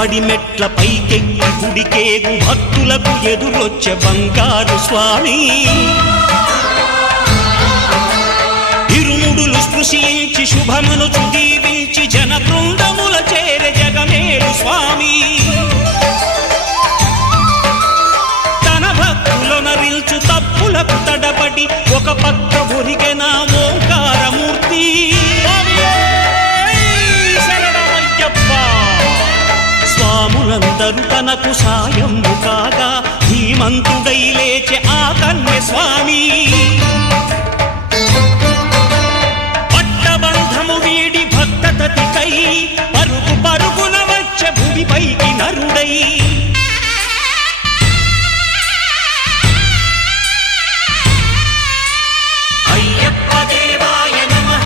పడిమెట్ల పైకెక్కి గుడికేగు భక్తులకు ఎదురొచ్చే బంగారు స్వామి ఇరుముడులు స్పృశించి శుభమనుచు దీవించి జన బృందముల చేరే జగమేలు స్వామి తన భక్తులొనరిల్చు తప్పులకు తడబడి ఒక పక్క ఒరిగెన ఓంకారమూర్తి స్వాములందరూ తనకు సాయము కాగా ధీమంతుడై లేచె ఆ కన్య స్వామి